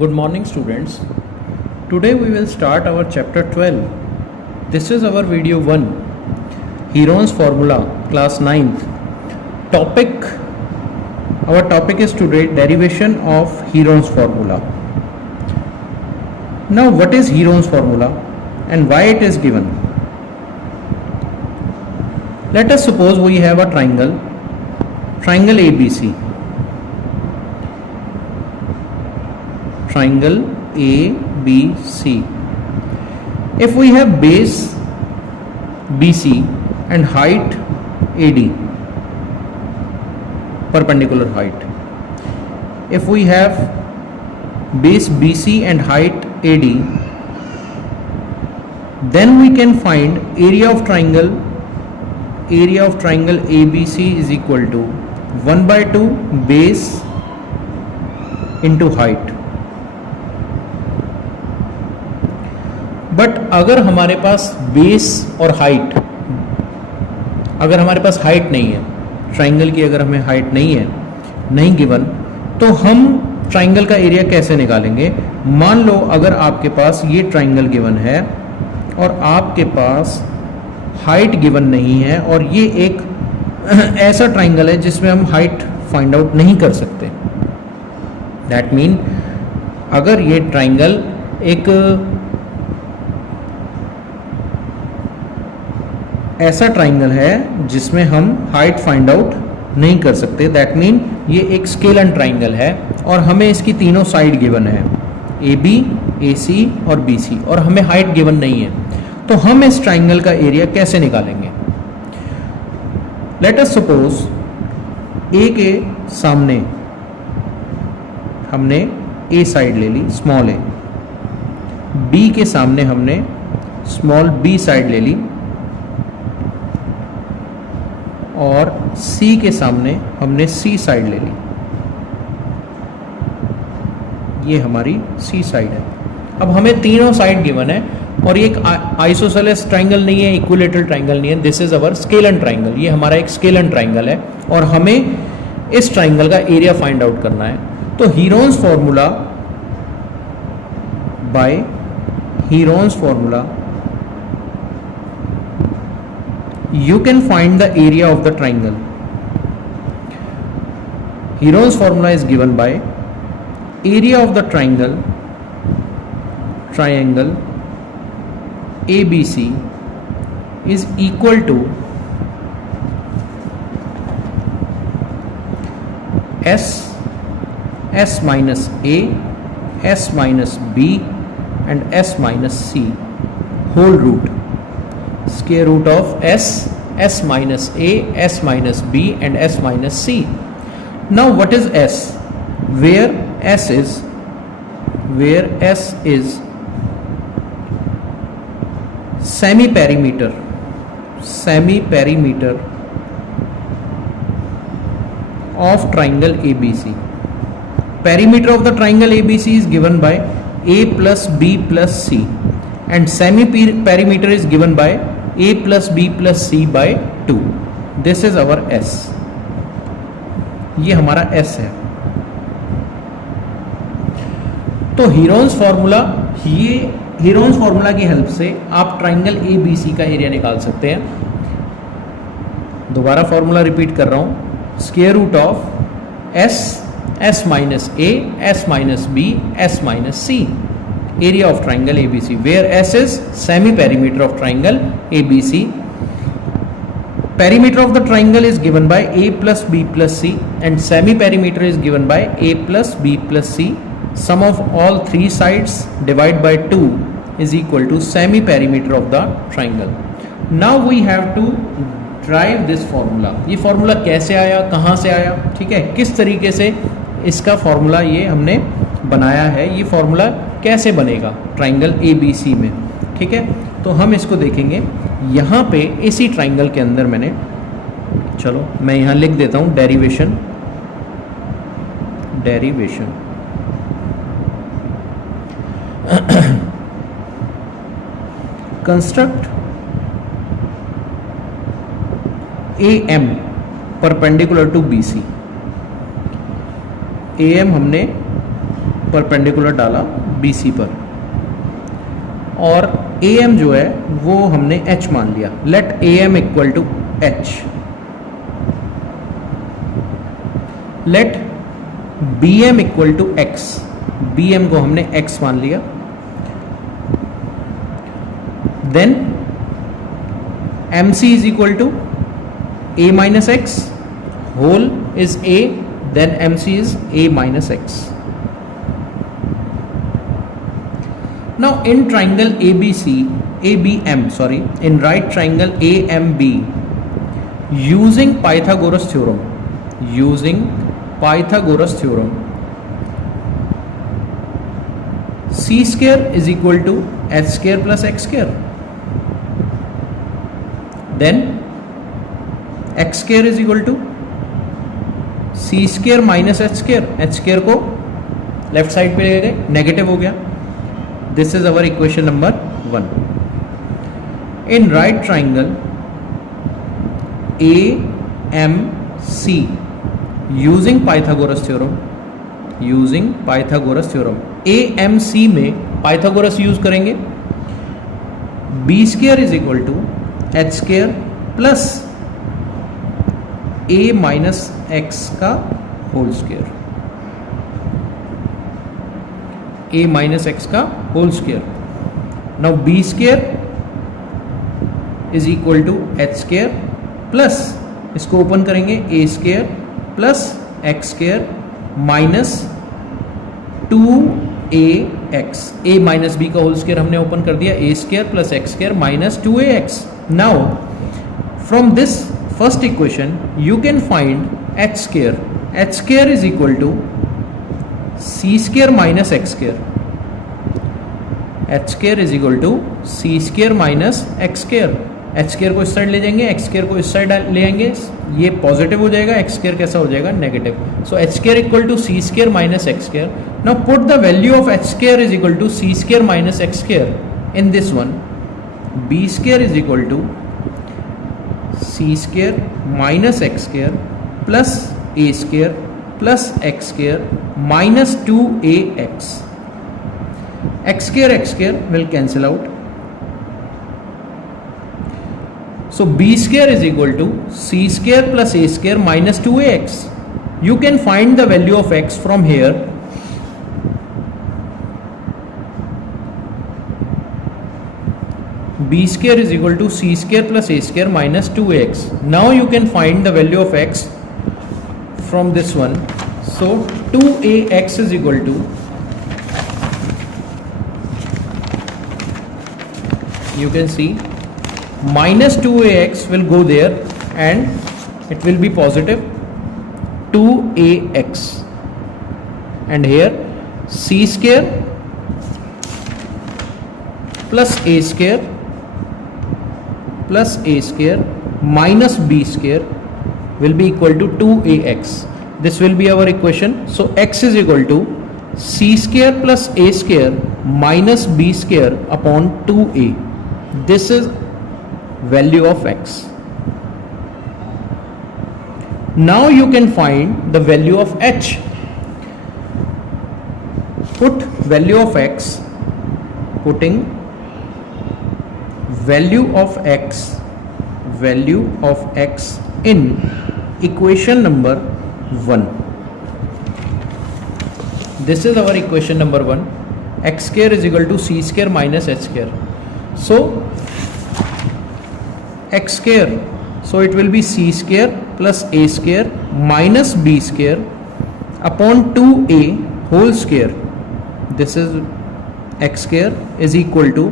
Good morning, students. Today we will start our chapter 12. This is our video 1, Heron's formula, class 9th. Our topic is today derivation of Heron's formula. Now, what is Heron's formula and why it is given? Let us suppose we have a triangle ABC. Triangle ABC. If we have base BC and height AD, perpendicular height. If we have base BC and height AD, then we can find area of triangle ABC is equal to 1/2 base into height. But अगर हमारे पास base और height, अगर हमारे पास height नहीं है, triangle की अगर हमें हाइट नहीं गिवन, तो हम ट्राइंगल का एरिया कैसे निकालेंगे? मान लो अगर आपके पास ये ट्राइंगल गिवन है और आपके पास हाइट गिवन नहीं है और ये एक ऐसा ट्राइंगल है जिसमें हम हाइट फाइंड आउट नहीं कर सकते। दैट मीन अगर ये ट्राइंगल एक ऐसा ट्राइंगल है जिसमें हम हाइट फाइंड आउट नहीं कर सकते, दैट मीन ये एक स्केलन ट्राइंगल है और हमें इसकी तीनों साइड गिवन है, AB, AC और BC, और हमें हाइट गिवन नहीं है, तो हम इस ट्राइंगल का एरिया कैसे निकालेंगे? लेट अस सपोज A के सामने हमने A साइड ले ली, स्मॉल a, B के सामने हमने स्मॉल B साइड ले ली और C के सामने हमने C साइड ले ली। ये हमारी C साइड है। अब हमें तीनों साइड गिवन है और ये एक आइसोसेलेस ट्राइंगल नहीं है, इक्विलेटरल ट्राइंगल नहीं है, this is our scalene triangle. ये हमारा एक स्केलन ट्राइंगल है और हमें इस ट्राइंगल का एरिया फाइंड आउट करना है। तो Heron's formula, by Heron's formula you can find the area of the triangle. Heron's formula is given by area of the triangle ABC is equal to S minus A, S minus B and S minus C whole root, square root of S minus A, S minus B and S minus C. Now what is S? Where S is semi-perimeter of triangle ABC. Perimeter of the triangle ABC is given by A plus B plus C and semi-perimeter is given by A plus B plus C by 2. This is our S. ये हमारा S है। तो Heron's formula की help से आप triangle ABC का area निकाल सकते हैं। दोबारा फॉर्मूला रिपीट कर रहा हूँ, square root of S minus A, S minus B, S minus C, area of triangle ABC, where S is semi-perimeter of triangle ABC. Perimeter of the triangle is given by A plus B plus C and semi-perimeter is given by A plus B plus C. Sum of all three sides divided by 2 is equal to semi-perimeter of the triangle. Now we have to derive this formula. ये formula कैसे आया, कहाँ से आया, ठीक है, किस तरीके से इसका फॉर्मूला ये हमने बनाया है, ये फॉर्मूला कैसे बनेगा ट्राइंगल ABC में, ठीक है। तो हम इसको देखेंगे यहाँ पे इसी ट्राइंगल के अंदर चलो मैं यहाँ लिख देता हूँ derivation construct AM perpendicular to BC। AM हमने परपेंडिकुलर डाला BC पर, और AM जो है वो हमने H मान लिया. Let AM equal to H. Let BM equal to X. BM को हमने X मान लिया. Then MC is equal to A minus X. Whole is A, then MC is A minus X. Now in triangle in right triangle AMB, using Pythagoras theorem, C square is equal to H square plus X square. Then X square is equal to C square minus H square. H square को left side पे ले गए, negative हो गया. This is our equation number 1. In right triangle AMC, using Pythagoras theorem, AMC में Pythagoras use करेंगे. B square is equal to H square plus A minus X का whole square. A minus X का whole square. Now B square is equal to H square plus, इसको open करेंगे, A square plus X square minus 2AX. A minus B का whole square हमने open कर दिया, A square plus X square minus 2AX. Now from this first equation you can find H square. H square is equal to C square minus X square. H square is equal to C square minus X square. H square को इस side ले जाएंगे, X square को इस side ले आएंगे, ये positive हो जाएगा, X square कैसा हो जाएगा, negative. So H square equal to C square minus X square. Now put the value of H square is equal to C square minus X square in this one. B square is equal to C square minus X square plus A square plus X square minus 2AX. X square will cancel out. So B square is equal to C square plus A square minus 2AX. You can find the value of X from here. B square is equal to C square plus A square minus 2AX. Now you can find the value of X from this one. So 2AX is equal to, you can see minus 2AX will go there and it will be positive 2AX, and here C square plus A square plus A square minus B square will be equal to 2AX. This will be our equation. So X is equal to C square plus A square minus B square upon 2A. This is value of X. Now you can find the value of H. Put value of X, putting value of X in equation number 1. This is our equation number 1. X square is equal to C square minus H square. So X square, so it will be C square plus A square minus B square upon 2A whole square. This is X square is equal to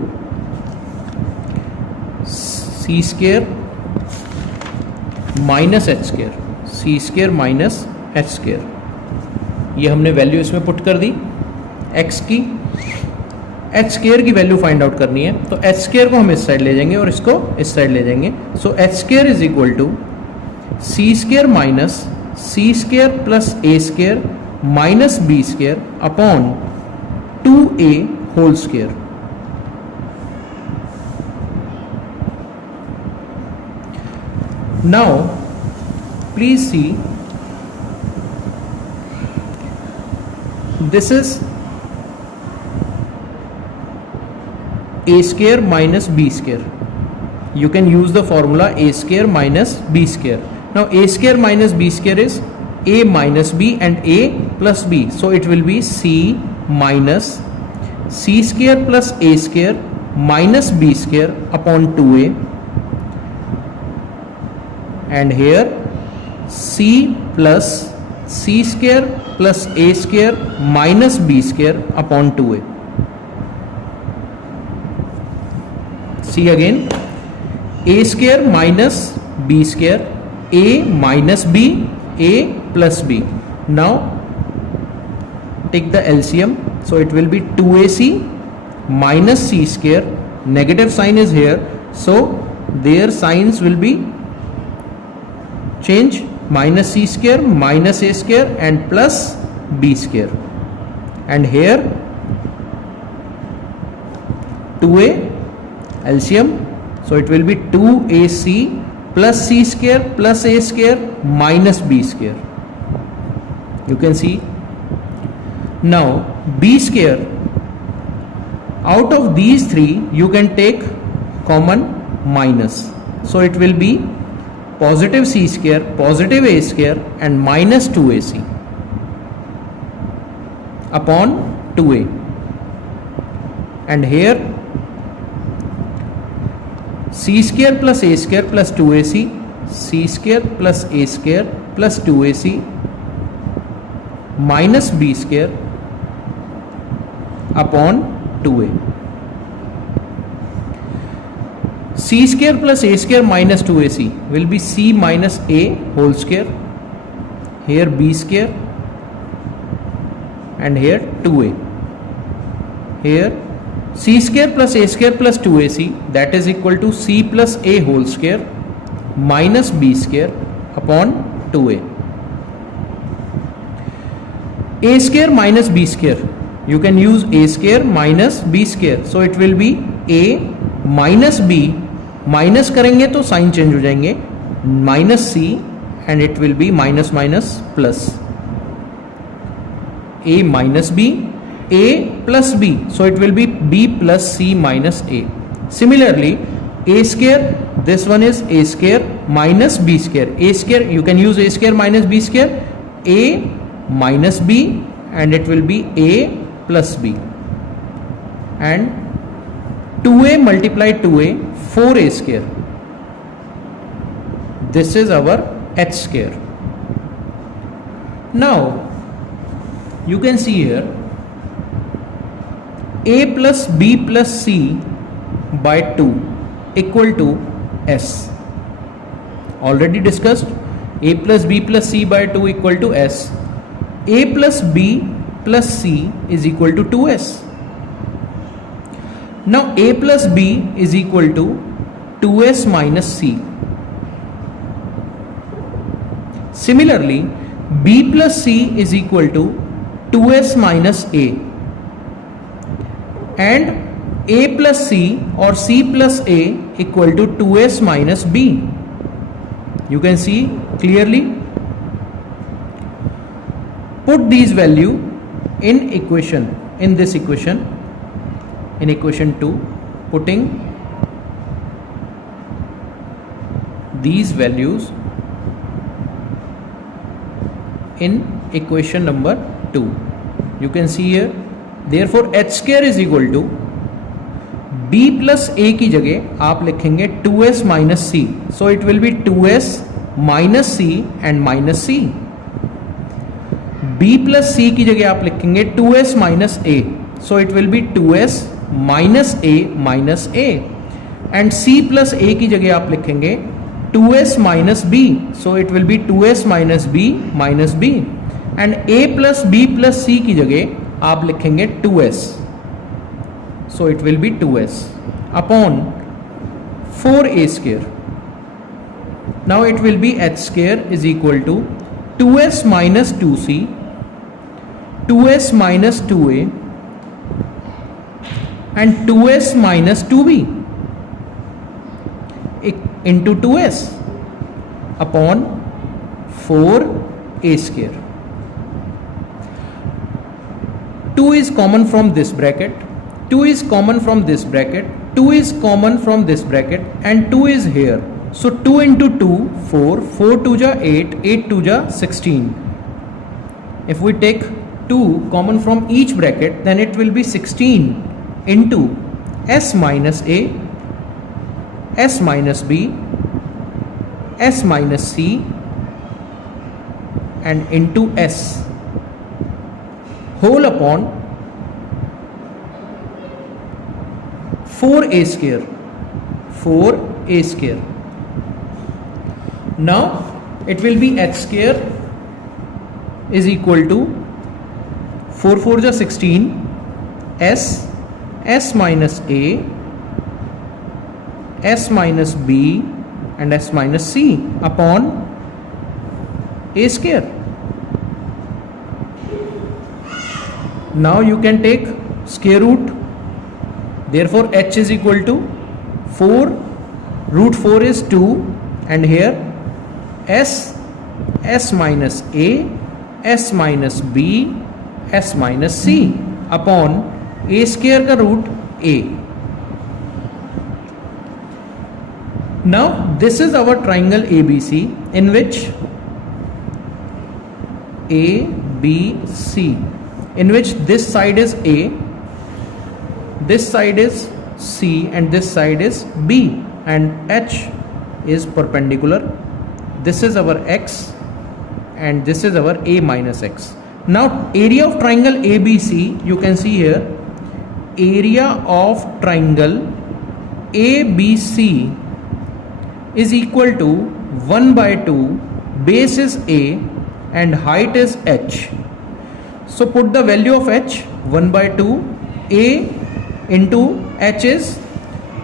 C square minus H square, C square minus H square. ये हमने value इसमें put कर दी X की. H square की value find out करनी है, तो H square को हम इस साइड ले जाएंगे और इसको इस साइड ले जाएंगे. So H square is equal to C square minus C square plus A square minus B square upon 2A whole square. Now please see, this is a square minus b square. You can use the formula a square minus b square. Now a square minus b square is a minus b and a plus b. So it will be c minus c square plus a square minus b square upon 2a, and here c plus c square plus a square minus b square upon 2a. See again, a square minus b square, a minus b, a plus b. Now take the LCM, so it will be 2ac minus c square. Negative sign is here, so their signs will be change, minus c square minus a square and plus b square, and here 2a LCM, so it will be 2ac plus c square plus a square minus b square. You can see. Now b square, out of these three you can take common minus, so it will be positive c square, positive a square and minus 2ac upon 2a, and here c square plus a square plus 2ac, c square plus a square plus 2ac minus b square upon 2a. c square plus a square minus 2ac will be c minus a whole square, here b square, and here 2a. Here c square plus a square plus 2ac, that is equal to c plus a whole square minus b square upon 2a. A square minus b square, you can use a square minus b square, so it will be a minus b, minus करेंगे तो sign change हो जाएंगे, minus C and it will be minus minus plus, a minus b, a plus b, so it will be b plus c minus a. Similarly, a square, this one is a square minus b square. A square, you can use a square minus b square, a minus b, and it will be a plus b, and 2a multiplied 2a, 4a square. This is our h square. Now you can see here a plus b plus c by 2 equal to s. Already discussed, a plus b plus c by 2 equal to s. A plus b plus c is equal to 2s. Now a plus b is equal to 2s minus c. Similarly, b plus c is equal to 2s minus a, and a plus c or c plus a equal to 2s minus b. You can see clearly. Put these value in equation, in this equation, in equation 2, putting these values in equation number 2. You can see here, therefore h square is equal to b plus a की जगह आप लिखेंगे 2s minus c, so it will be 2s minus c and minus c. b plus c की जगह आप लिखेंगे 2s minus a, so it will be 2s minus a minus a, and c plus a की जगह आप लिखेंगे 2s minus b, so it will be 2s minus b minus b, and a plus b plus c की जगह आप लिखेंगे 2s, so it will be 2s upon 4a square. Now it will be h square is equal to 2s minus 2c, 2s minus 2a, and 2s minus 2b into 2s upon 4a square. 2 is common from this bracket, 2 is common from this bracket, 2 is common from this bracket, and 2 is here. So 2 into 2, 4, 4 2 ja 8, 8 2 ja 16. If we take 2 common from each bracket, then it will be 16 into s minus a, s minus b, s minus c, and into s whole upon 4a square, 4a square. Now it will be h square is equal to 4 4 ja 16, s, s minus a, s minus b, and s minus c upon a square. Now you can take square root, therefore h is equal to 4, root 4 is 2, and here s, s minus a, s minus b, s minus c upon a square का root a. Now this is our triangle ABC in which ABC, in which this side is A, this side is C, and this side is B, and H is perpendicular. This is our X and this is our A minus X. Now area of triangle ABC, you can see here, area of triangle ABC is equal to 1 by 2, base is A and height is H. So put the value of H, 1 by 2, A into H is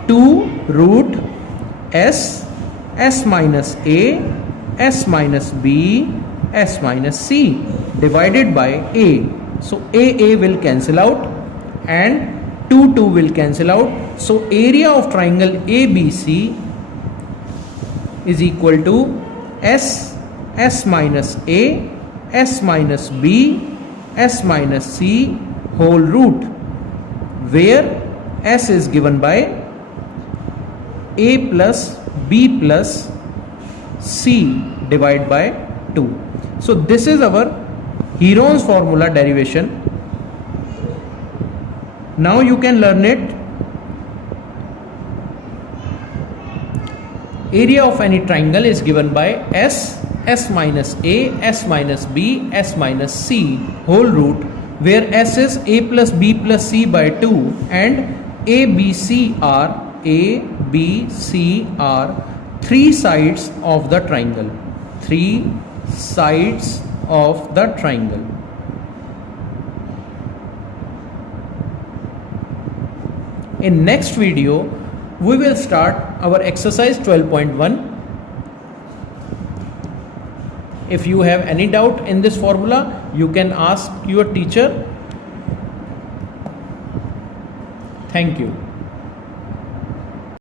2 root S, S minus A, S minus B, S minus C divided by A. So A will cancel out and 2 will cancel out. So area of triangle ABC is equal to S, S minus A, S minus B, S minus C whole root, where S is given by A plus B plus C divided by 2. So this is our Heron's formula derivation. Now you can learn it. Area of any triangle is given by S, S minus A, S minus B, S minus C whole root, where S is A plus B plus C by 2 and A, B, C are three sides of the triangle. Three sides of the triangle. In next video, we will start our exercise 12.1. If you have any doubt in this formula, you can ask your teacher. Thank you.